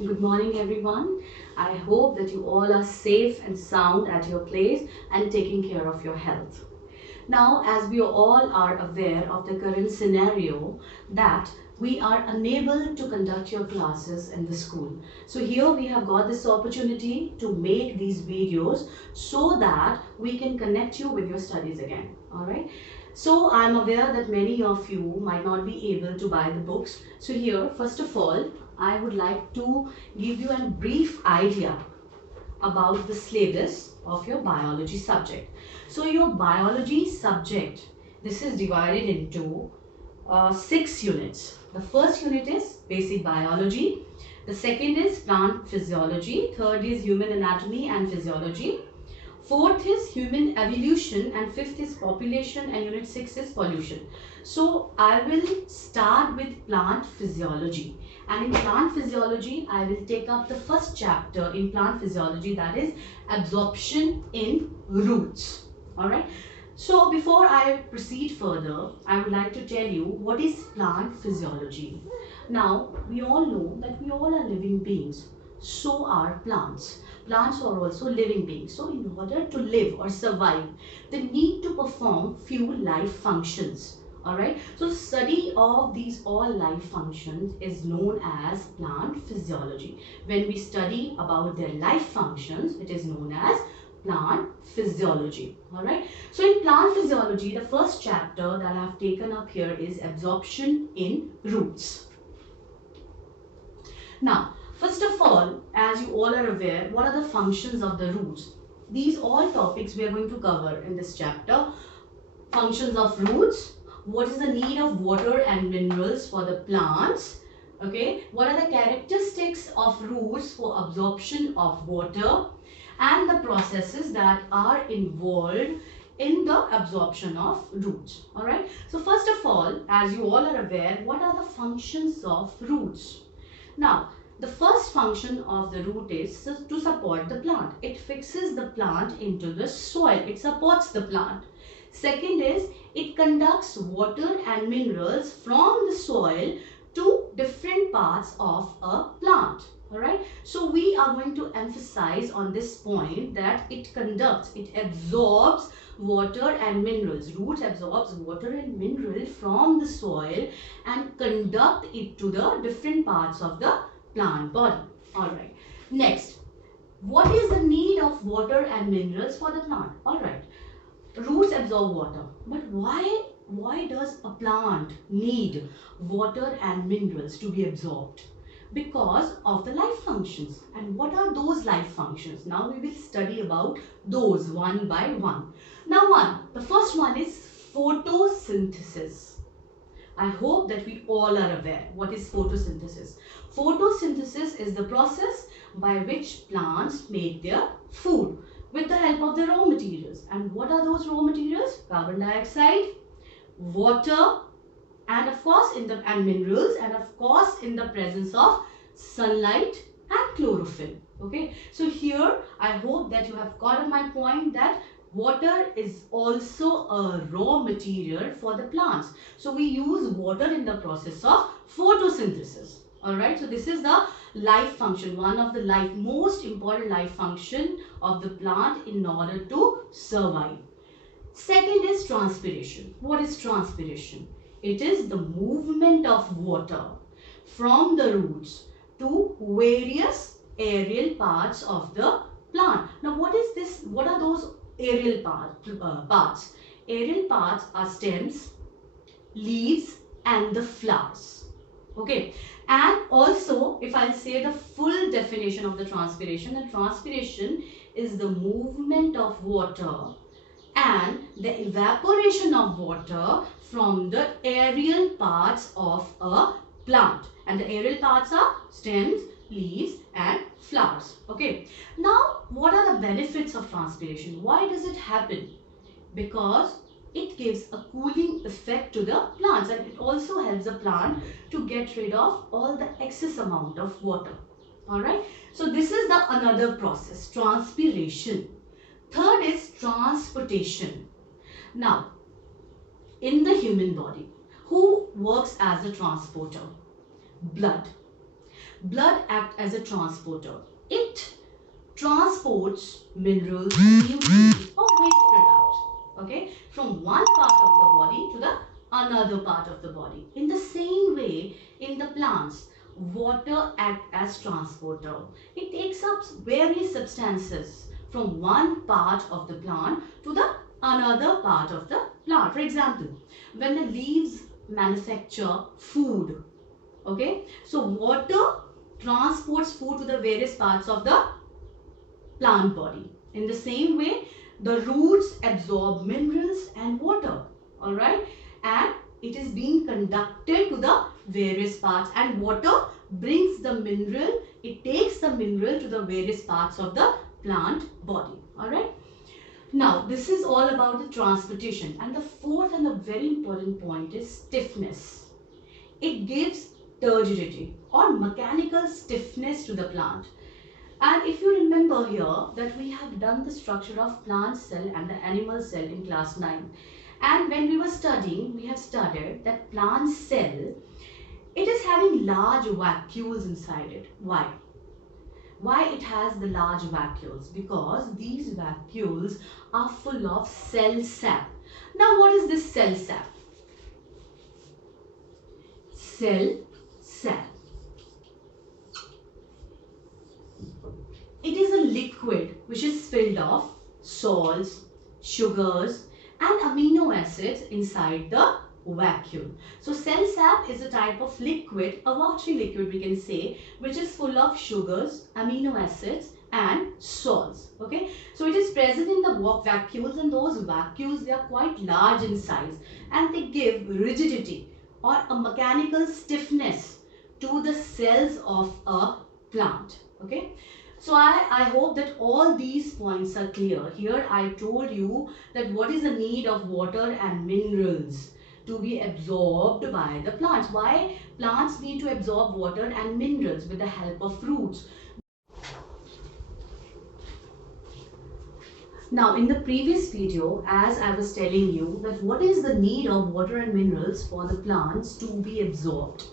Good morning everyone. I hope that you all are safe and sound at your place and taking care of your health. Now, as we all are aware of the current scenario that we are unable to conduct your classes in the school. So here we have got this opportunity to make these videos so that we can connect you with your studies again. Alright. So I'm aware that many of you might not be able to buy the books. So here, first of all, I would like to give you a brief idea about the syllabus of your biology subject. So your biology subject, this is divided into 6 units. The first unit is basic biology. The second is plant physiology. Third is human anatomy and physiology. Fourth is human evolution, and fifth is population, and unit 6 is pollution. So I will start with plant physiology, and in plant physiology I will take up the first chapter in plant physiology, that is absorption in roots. Alright. So before I proceed further, I would like to tell you what is plant physiology. Now we all know that we all are living beings. So are plants. Plants are also living beings. So in order to live or survive, they need to perform few life functions. Alright. So study of these all life functions is known as plant physiology. When we study about their life functions, it is known as plant physiology. Alright. So in plant physiology, the first chapter that I have taken up here is absorption in roots. Now, first of all, as you all are aware, what are the functions of the roots? These all topics we are going to cover in this chapter. Functions of roots, what is the need of water and minerals for the plants, okay? What are the characteristics of roots for absorption of water, and the processes that are involved in the absorption of roots. Alright. So first of all, as you all are aware, what are the functions of roots? Now, the first function of the root is to support the plant. It fixes the plant into the soil. It supports the plant. Second is, it conducts water and minerals from the soil to different parts of a plant. Alright. So we are going to emphasize on this point that it conducts, it absorbs water and minerals. Roots absorbs water and mineral from the soil and conduct it to the different parts of the plant body. Alright. Next, what is the need of water and minerals for the plant? Alright. Roots absorb water, but why does a plant need water and minerals to be absorbed? Because of the life functions. And what are those life functions? Now we will study about those one by one. Now the first one is photosynthesis. I hope that we all are aware what is photosynthesis. Photosynthesis is the process by which plants make their food with the help of the raw materials. And what are those raw materials? Carbon dioxide, water, and of course and minerals, and of course in the presence of sunlight and chlorophyll. Okay, so here I hope that you have gotten my point that water is also a raw material for the plants. So we use water in the process of photosynthesis. Alright, so this is the life function, one of the most important life function of the plant in order to survive. Second is transpiration. What is transpiration? It is the movement of water from the roots to various aerial parts of the plant. Now what is this? What are those aerial parts? Aerial parts are stems, leaves, and the flowers. Okay. And also, if I'll say the full definition of the transpiration is the movement of water and the evaporation of water from the aerial parts of a plant. And the aerial parts are stems, leaves, and flowers. Okay. Now, what are the benefits of transpiration? Why does it happen? Because it gives a cooling effect to the plants, and it also helps the plant to get rid of all the excess amount of water. Alright. So this is the another process, transpiration. Third is transportation. Now, in the human body, who works as a transporter? Blood. Blood acts as a transporter. It transports minerals, nutrients or waste product, okay, from one part of the body to the another part of the body. In the same way, in the plants, water acts as transporter. It takes up various substances from one part of the plant to the another part of the plant. For example, when the leaves manufacture food, okay, so water transports food to the various parts of the plant body. In the same way, the roots absorb minerals and water, all right, and it is being conducted to the various parts, and water brings the mineral, it takes the mineral to the various parts of the plant body, all right. Now, this is all about the transportation, and the fourth and the very important point is stiffness. It gives turgidity or mechanical stiffness to the plant. And if you remember here that we have done the structure of plant cell and the animal cell in class 9. And when we were studying, we have studied that plant cell, it is having large vacuoles inside it. Why? Why it has the large vacuoles? Because these vacuoles are full of cell sap. Now what is this cell sap? Cell sap. It is a liquid which is filled of salts, sugars and amino acids inside the vacuole. So cell sap is a type of liquid, a watery liquid we can say, which is full of sugars, amino acids and salts. Okay, so it is present in the vacuoles, and those vacuoles, they are quite large in size and they give rigidity or a mechanical stiffness to the cells of a plant. Okay, so I hope that all these points are clear. Here I told you that what is the need of water and minerals to be absorbed by the plants. Why plants need to absorb water and minerals with the help of roots. Now in the previous video, as I was telling you that what is the need of water and minerals for the plants to be absorbed.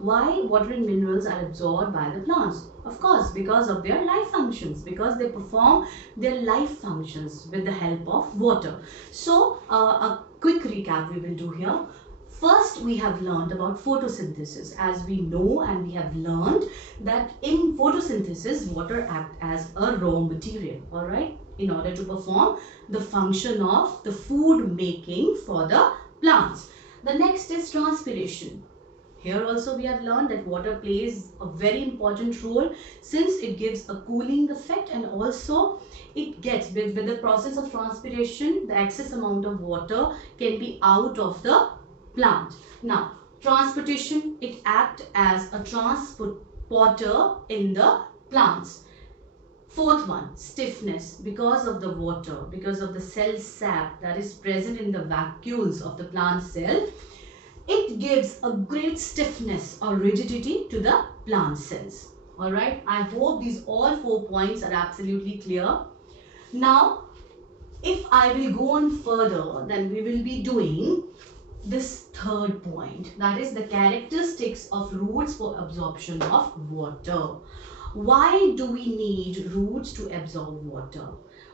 Why water and minerals are absorbed by the plants? Of course, because of their life functions, because they perform their life functions with the help of water. So a quick recap we will do here. First, we have learned about photosynthesis. As we know and we have learned that in photosynthesis, water acts as a raw material, all right, in order to perform the function of the food making for the plants. The next is transpiration. Here also we have learned that water plays a very important role since it gives a cooling effect, and also it gets, with the process of transpiration, the excess amount of water can be out of the plant. Now, transportation, it acts as a transporter in the plants. Fourth one, stiffness, because of the water, because of the cell sap that is present in the vacuoles of the plant cell. It gives a great stiffness or rigidity to the plant cells. Alright, I hope these all 4 points are absolutely clear. Now, if I will go on further, then we will be doing this third point, that is the characteristics of roots for absorption of water. Why do we need roots to absorb water?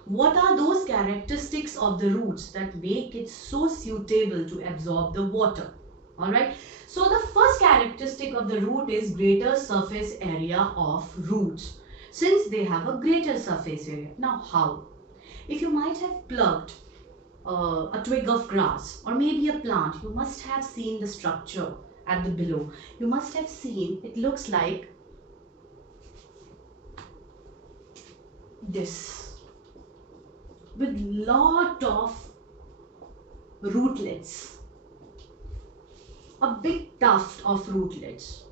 What are those characteristics of the roots that make it so suitable to absorb the water? Alright, so the first characteristic of the root is greater surface area of roots, since they have a greater surface area. Now how? If you might have plucked a twig of grass or maybe a plant, you must have seen the structure at the below. You must have seen it looks like this, with lot of rootlets. A big tuft of rootlets.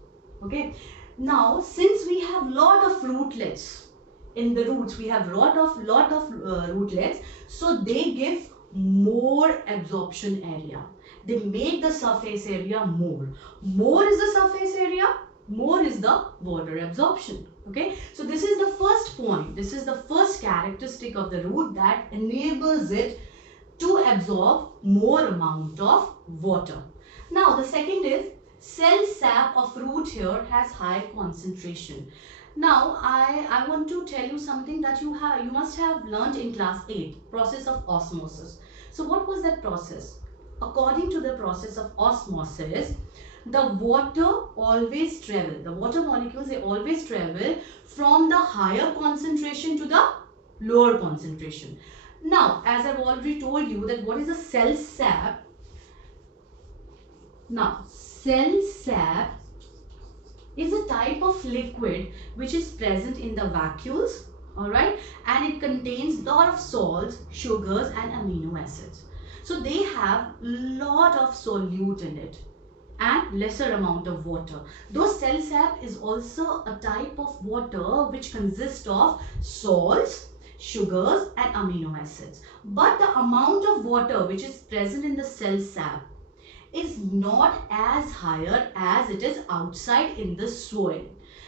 Okay. Now, since we have lot of rootlets in the roots, we have lot of rootlets, so they give more absorption area. They make the surface area more. More is the surface area, more is the water absorption. Okay. So this is the first point. This is the first characteristic of the root that enables it to absorb more amount of water. Now the second is cell sap of root root here has high concentration. Now I want to tell you something that you must have learned in class 8, process of osmosis. So what was that process? According to the process of osmosis, the water always travel, the water molecules, they always travel from the higher concentration to the lower concentration. Now, as I've already told you that what is a cell sap. Now, cell sap is a type of liquid which is present in the vacuoles, alright, and it contains lot of salts, sugars and amino acids. So they have lot of solute in it and lesser amount of water. Though cell sap is also a type of water which consists of salts, sugars and amino acids. But the amount of water which is present in the cell sap is not as higher as it is outside in the soil.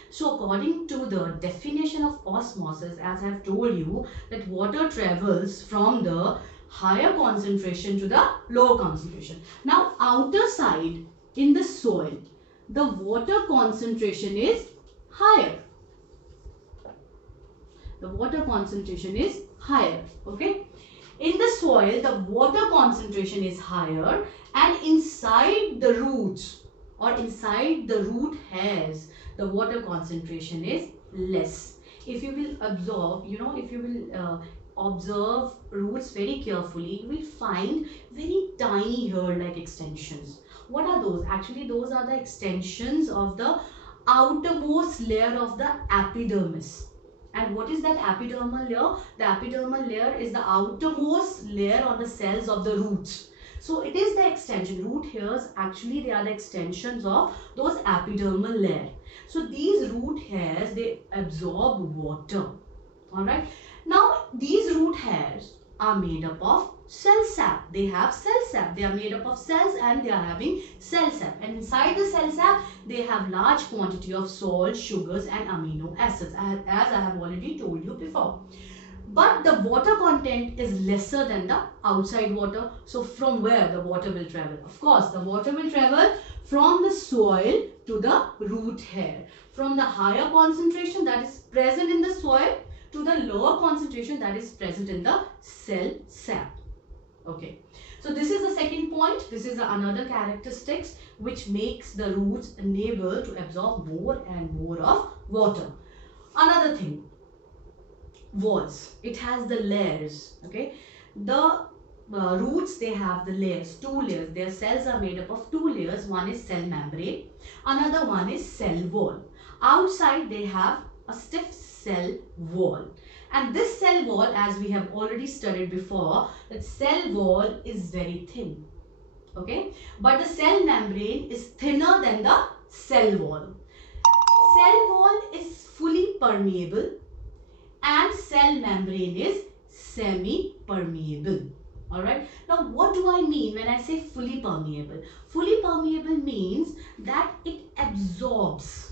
So according to the definition of osmosis, as I have told you, that water travels from the higher concentration to the lower concentration. Now outer side in the soil, the water concentration is higher. The water concentration is higher, okay? In the soil, the water concentration is higher, and inside the roots or inside the root hairs, the water concentration is less. If you will observe, if you will observe roots very carefully, you will find very tiny hair-like extensions. What are those? Actually, those are the extensions of the outermost layer of the epidermis. And what is that epidermal layer? The epidermal layer is the outermost layer on the cells of the roots. So it is the extension. Root hairs, actually they are the extensions of those epidermal layer. So these root hairs, they absorb water. Alright. Now these root hairs are made up of cell sap. They have cell sap. They are made up of cells and they are having cell sap. And inside the cell sap, they have large quantity of salt, sugars and amino acids, as I have already told you before. But the water content is lesser than the outside water. So from where the water will travel? Of course, the water will travel from the soil to the root hair. From the higher concentration that is present in the soil to the lower concentration that is present in the cell sap. Okay, so this is the second point. This is another characteristics which makes the roots unable to absorb more and more of water. Another thing, walls. It has the layers. Okay, the roots, they have the layers, two layers. Their cells are made up of two layers. One is cell membrane, another one is cell wall. Outside they have a stiff cell wall. And this cell wall, as we have already studied before, that cell wall is very thin. Okay, but the cell membrane is thinner than the cell wall. Cell wall is fully permeable and cell membrane is semi-permeable. Alright, now what do I mean when I say fully permeable? Fully permeable means that it absorbs.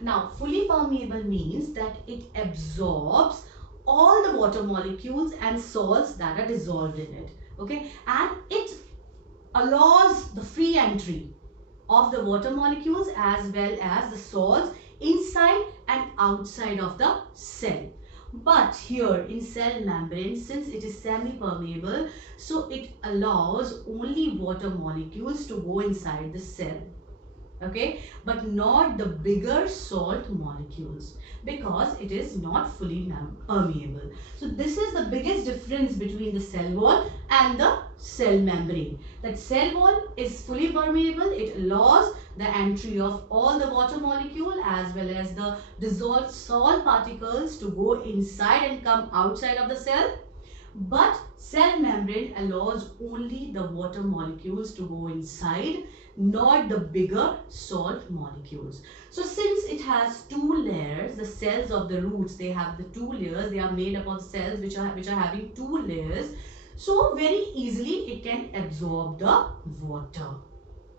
Now, fully permeable means that it absorbs all the water molecules and salts that are dissolved in it. Okay, and it allows the free entry of the water molecules as well as the salts inside and outside of the cell. But here in cell membrane, since it is semi-permeable, so it allows only water molecules to go inside the cell. Okay, but not the bigger salt molecules because it is not fully permeable. So this is the biggest difference between the cell wall and the cell membrane. That cell wall is fully permeable. It allows the entry of all the water molecule as well as the dissolved salt particles to go inside and come outside of the cell. But cell membrane allows only the water molecules to go inside, not the bigger salt molecules. So since it has two layers, the cells of the roots, they have the two layers. They are made up of cells which are having two layers. So very easily it can absorb the water.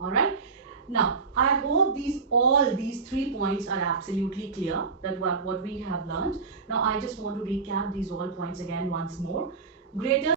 Alright. Now I hope all these 3 points are absolutely clear, that what we have learned. Now I just want to recap these all points again once more. Greater